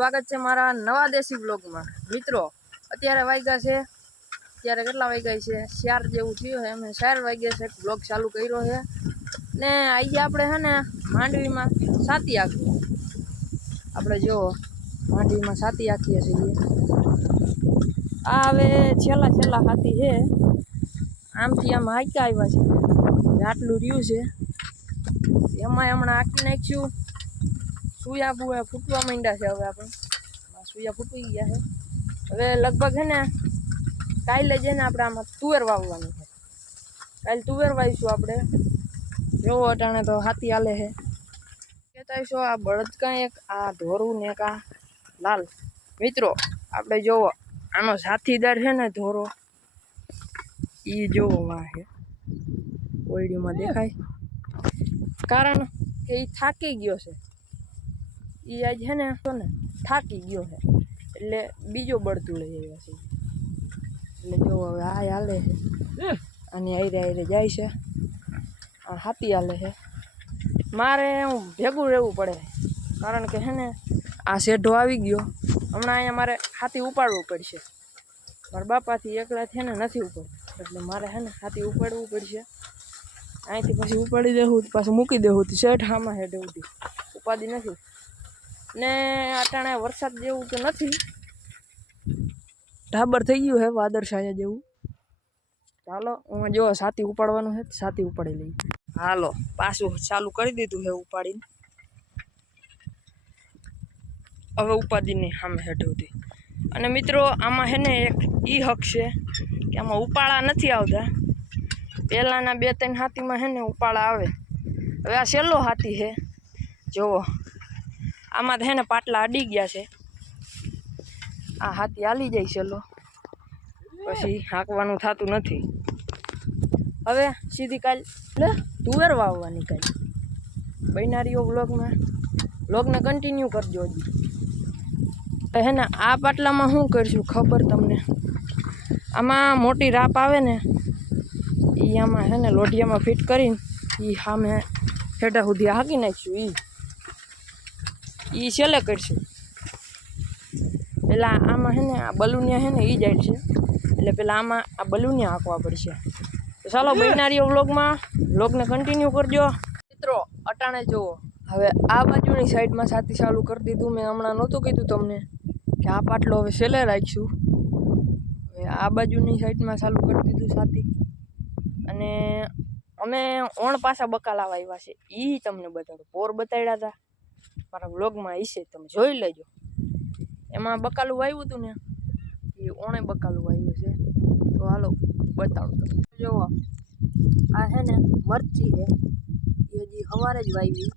સ્વાગત છે મારા નવા દેશી બ્લોગમાં। મિત્રો અત્યારે વાગ્યા છે, અત્યારે કેટલા વાગ્યા છે 4 જેવું થયું છે। અમે 4 વાગ્યા છે બ્લોગ ચાલુ કર્યો છે ને આજે આપણે છે ને માંડવીમાં સાતી આખી આપણે જો માંડવીમાં સાતી આખીએ છીએ। આ હવે છેલ્લા હાથી છે, આમથી આમ હાક્યા આવ્યા છે, આટલું રહ્યું છે એમાં હમણાં આખી નાખ્યું। સુયા બુયા ફૂટવા માંડ્યા છે, હવે આપણે સુયા ફૂટી ગયા છે। હવે લગભગ છે ને કાલે જઈને આપણે આમાં તુવેર વાવવાની છે, કાલે તુવેર વાવીશું આપણે। જોવો અટાણે તો હાથી હાલે છે, કહેતા છો આ બળદ કાંઈ એક આ ધોરું ને એક આ લાલ। મિત્રો આપણે જોવો આનો સાથીદાર છે ને ધોરો, એ જોવો માં છે ઓયડીમાં દેખાય, કારણ કે એ થાકી ગયો છે। એ આજ છે ને થાકી ગયો છે એટલે બીજો બળતું લઈ આવ્યા છે। એટલે જો હવે આ હાલે છે, અને આયરે જાય છે, આ હાથી હાલે છે। મારે હું ભેગું રહેવું પડે, કારણ કે છે ને આ શેઢો આવી ગયો, હમણાં અહીંયા મારે હાથી ઉપાડવું પડશે। મારા બાપાથી એકલા છે ને નથી ઉપાડતું, એટલે મારે છે ને હાથી ઉપાડવું પડશે। અહીંથી પછી ઉપાડી દેવું, પાછું મૂકી દેવું, શેઠ આમાં હેઠે ઉઠી ઉપાધિ નથી ને। અટાણે વરસાદ જેવું તો નથી, ઢાબર થઈ ગયું છે વાદળછાયા જેવું। ચાલો હું જો સાથી ઉપાડવાનું છે, સાથી ઉપાડી લઈ। હાલો પાછું ચાલુ કરી દીધું છે ઉપાડીને, હવે ઉપાડીને સામે હેઠવતી। અને મિત્રો આમાં છે ને એક ઈ હક છે કે આમાં ઉપાડા નથી આવતા, પહેલાંના 2-3 હાથીમાં છે ને ઉપાડા આવે। હવે આ છેલ્લો હાથી છે, જુઓ આમાં છે ને પાટલા અડી ગયા છે, આ હાથી હાલી જાય છેલ્લો, પછી હાંકવાનું થતું નથી। હવે સીધી કાલ તુવેર વાવવાની, કાલ બૈનારીઓ બ્લોગને કન્ટિન્યુ કરજો હજી। હે ને આ પાટલામાં શું કરશું ખબર તમને, આમાં મોટી રાપ આવે ને એ આમાં છે ને લોઢિયામાં ફિટ કરીને એ સામે હેઠા સુધી હાંકી નાખીશું। એ છેલ્લે કરશું, પેલા આમાં છે ને આ બલુનિયા છે ને એ જાય છે, એટલે પેલા આમાં આ બલુનિયા હાંકવા પડશે। તો ચાલો બૈનારીઓ બ્લોગને કન્ટિન્યુ કરજો। મિત્રો અટાણે જુઓ, હવે આ બાજુની સાઈડમાં સાથી ચાલુ કરી દીધું। મેં હમણાં નહોતું કીધું તમને કે આ પાટલો હવે છેલ્લે રાખીશું, હવે આ બાજુની સાઈડમાં ચાલુ કરી દીધું સાથી। અને અમે ઓણ પાછા બકાલા વાવ્યા છે, એ તમને બતાડું, પોર બતાડ્યા હતા મારા વ્લોગમાં હશે, તમે જોઈ લેજો। એમાં બકાલું વાવ્યું હતું ને, એ ઓણે બકાલું વાવ્યું છે, તો હાલો બતાડું તમને। જુઓ આ છે ને મરચી છે, એ હજી સવારે જ વાવી,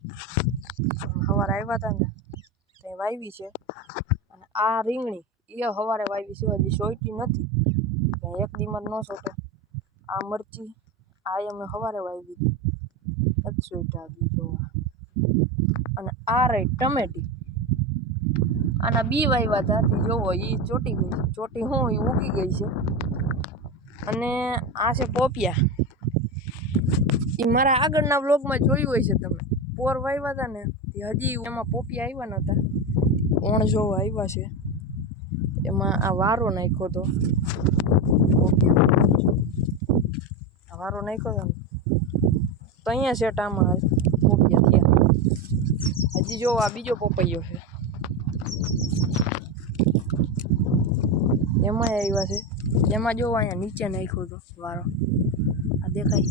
સવારે આવ્યા હતા ને ત્યાં વાવી છે। અને આ રીંગણી એ સવારે વાવી છે, હજી સોઈટી નથી, એક દીમાં ન સોટે। આ મરચી આ અમે સવારે વાવી હતી, નથી સોઈટા હજી જોવા। અને આ રહી ટમેટી, આના બી વાવ્યા હતા, જોવો એ ચોટી ગઈ છે, ચોટી હું એ ઉગી ગઈ છે। અને આ છે પોપિયા, એ મારા આગળના વ્લોગમાં જોયું હોય છે તમે, પોર વાવ્યા હતા ને હજી એમાં પોપિયા આવ્યા નહોતા, ઓણ જોવા આવ્યા છે, એમાં આ વારો નાખ્યો હતો પોપિયા, આ વારો નાખ્યો હતો ને તો અહીંયા સેટ આમાં પોપિયા થયા। હજી જો આ બીજો પોપૈયો છે, એમાં આવ્યા છે, એમાં જો અહીંયા નીચે નાખ્યો હતો વારો, આ દેખાય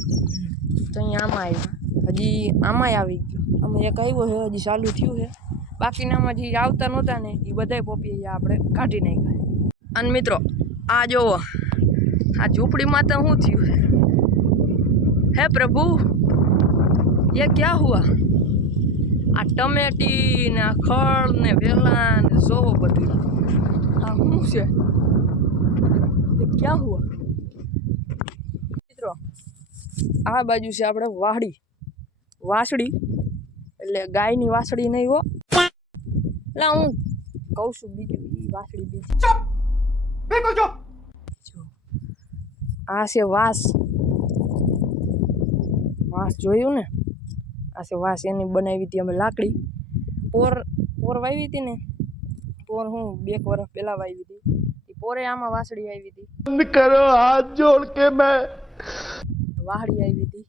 તો અહીંયા આમાં આવ્યા, હજી આમાંય આવી ગયો, આમાં એક આવ્યો છે, હજી ચાલુ થયું છે। બાકીનામાં જે આવતા નહોતા ને એ બધાય પોપિયા આપણે કાઢી નાખ્યા। અને મિત્રો આ જોવો, આ ઝૂંપડીમાં તો શું થયું છે, હે પ્રભુ ये क्या हुआ? આ ટમેટી ને આ ખળ ને વેલા ને જોવો બધું, આ શું છે, એ ક્યાં હુઆ? મિત્રો આ બાજુ છે આપણે વાસળી, એટલે ગાયની વાસળી નહીં હો, એટલે હું કહું છું બીજું, એ વાસળી બીજી। આ છે વાસ જોયું ને, આ છે વાસ, એની બનાવી હતી અમે લાકડી, પોર વાવી હતી ને, પોર હું 2 વર્ષ પહેલા વાવી હતી એ પોરે આમાં વાસળી આવી હતી करो हाथ जोड़ के मैं વાહડી આવી હતી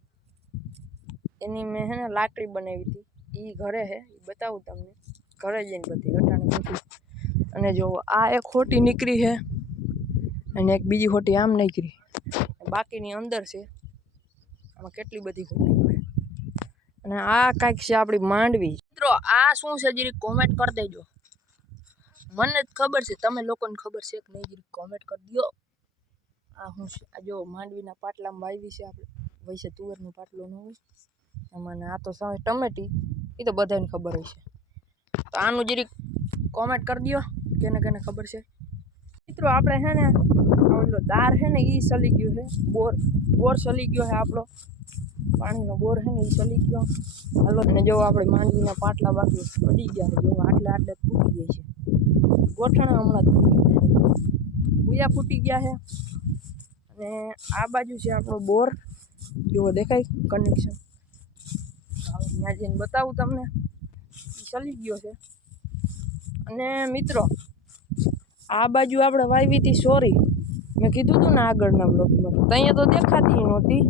એની મેં હે ને લાકડી બનાવી હતી એ ઘરે હે એ બતાવું તમને ઘરે જઈને બધી અટાણે નથી અને જો આ એક ખોટી નીકળી છે અને એક બીજી ખોટી આમ નીકળી બાકીની અંદર છે આમાં કેટલી બધી ખોટી હોય અને આ કાંઈક છે આપણી માંડવી મિત્રો આ શું છે જરીક કોમેન્ટ કરી દેજો મને જ ખબર છે તમે લોકોને ખબર છે કે નહીં જરીક કોમેન્ટ કરી દો આ શું છે આ જો માંડવીના પાટલામાં વાવી છે આપણે વૈસે તુવેરનું પાટલું ન હોય એમાં આ તો સાવ ટમેટી એ તો બધાને ખબર હશે તો આનું જરીક કોમેન્ટ કરી દો કેને કેને ખબર છે મિત્રો આપણે છે ને ઓલો દાર છે ને એ સલી ગયો છે બોર સલી ગયો છે આપણો પાણીનો બોર છે ને એ સલી ગયો હાલો ને જો આપણે માંડવીના પાટલા બાકી પડી ગયા છે જો આટલે ફૂટી જાય છે ગોઠણા હમણાં જ ફૂટી જાય છે ગુયા ફૂટી ગયા છે અને આ બાજુ છે આપણો બોર જો દેખાય કનેક્શન ત્યાં જઈને બતાવું તમને સલી ગયો છે અને મિત્રો આ બાજુ આપણે વાવી હતી સોરી મેં કીધું હતું ને આગળના બ્લોકમાં ત્યાં તો દેખાતી નહોતી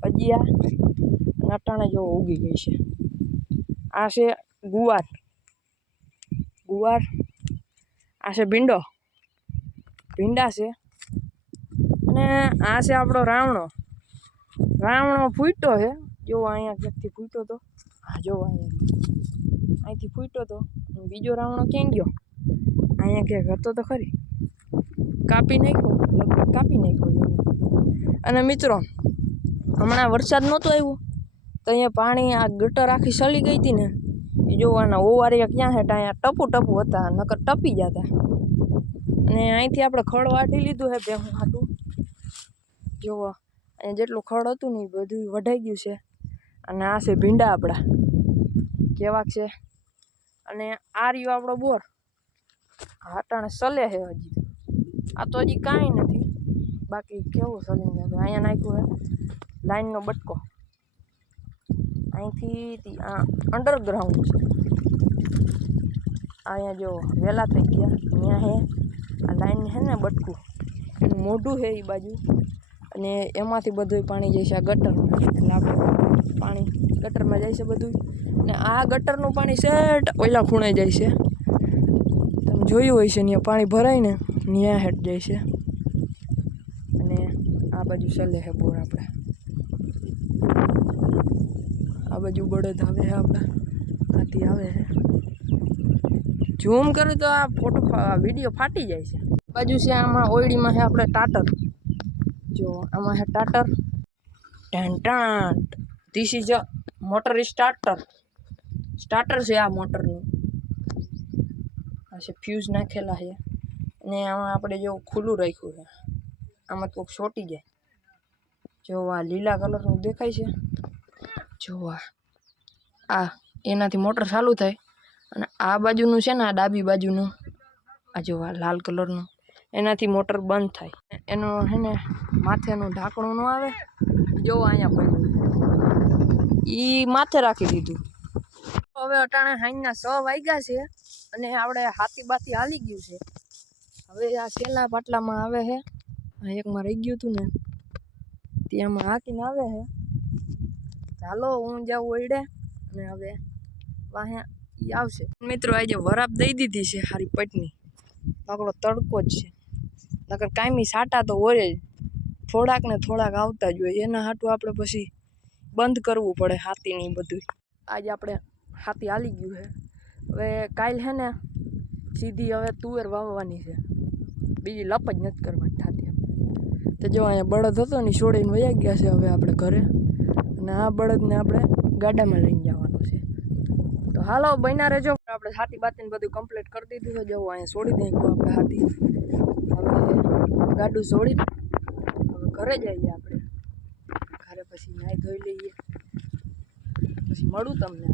ભજીયા નાટાણે જો ઉગી ગઈ છે આ છે ગુવાર આ છે ભીંડા છે અને આ છે આપણો રાવણો ફૂટ્યો છે જો અહીંયા ક્યાંકથી ફૂટ્યો હતો હા જો અહીંથી ફૂટ્યો હતો બીજો રાવણો ક્યાં ગયો અહીંયા ક્યાંક હતો તો ખરી કાપી નાખ્યો અને મિત્રો હમણાં વરસાદ નહોતો આવ્યો તો અહીંયા પાણી આ ગટર આખી સળી ગઈ હતી ને એ જોવાના ઓવારિયા ક્યાં હેઠ અહીંયા ટપુ હતા નકર ટપી જતા અને અહીંથી આપણે ખડ વાટી લીધું છે ભેહું હાટું જોવો અહીંયા જેટલું ખડ હતું ને એ બધું વઢાઈ ગયું છે અને આ છે ભીંડા આપણા કેવાક છે અને આ રહ્યો આપણો બોર હાટાણે સલે છે હજી આ તો હજી કાંઈ નથી બાકી કેવું સલીને જાય અહીંયા નાખ્યું છે લાઈનનો બટકો અહીંથી આ અંડરગ્રાઉન્ડ છે અહીંયા જો વહેલા થઈ ગયા ત્યાં હે આ લાઈન છે ને બટકું એનું મોઢું છે એ બાજુ અને એમાંથી બધું પાણી જાય છે આ ગટરમાં એટલે આપણે પાણી ગટરમાં જાય છે બધું ને આ ગટરનું પાણી સેટ ઓલા ખૂણે જાય છે તમે જોયું હોય છે ત્યાં પાણી ભરાય ને ત્યાં હેઠ જાય છે અને આ બાજુ સલે છે બોર આપણે આ બાજુ બળદ આવે છે આપણા હાથી આવે છે ઝૂમ કરું તો આ વિડીયો ફાટી જાય છે બાજુ છે આમાં ઓયડીમાં છે આપણે ટાટર જો આમાં છે ટાટર this is a motor starter છે આ મોટરનું આ છે ફ્યુઝ નાખેલા છે અને આમાં આપણે જો ખુલ્લું રાખ્યું છે આમાં તો છોટી જાય જો આ લીલા કલરનું દેખાય છે જો આ એનાથી મોટર ચાલુ થાય અને આ બાજુનું છે ને આ ડાબી બાજુનું આ જો આ લાલ કલરનું એનાથી મોટર બંધ થાય એનો છે ને માથેનું ઢાંકણું ન આવે જો અહીંયા પડ્યું એ માથે રાખી દીધું હવે અટાણે હાઈના 6 વાગ્યા છે અને આપણે હાથી બાથી હાલી ગયું છે હવે આ છેલ્લા પાટલામાં આવે છે એકમાં રહી ગયું હતું ને ત્યાંમાં હાકીને આવે છે ચાલો હું જાઉં ઓયડે અને હવે વાહે એ આવશે મિત્રો આજે વરાપ દઈ દીધી છે હારી પટની આપણો તડકો જ છે નકર કાયમી સાટા તો હોય જ થોડાક ને થોડાક આવતા જ હોય એના હાટું આપણે પછી બંધ કરવું પડે હાથીની બધું આજે આપણે હાથી હાલી ગયું છે હવે કાલ છે ને સીધી હવે તુવેર વાવવાની છે બીજી લપ જ નથી કરવાની થતી તો જો અહીંયા બળદ હતો ને છોડીને વયા ગયા છે હવે આપણે ઘરે અને આ બળદને આપણે ગાડામાં લઈને જવાનું છે તો હાલો બન્યા રહેજો આપણે હાથી બાતીને બધું કમ્પ્લીટ કરી દીધું છે જવું અહીંયા છોડી દઈએ આપણે હાથી હવે ગાડું છોડી હવે ઘરે જઈએ આપણે ઘરે પછી નાહી ધોઈ લઈએ પછી મળું તમને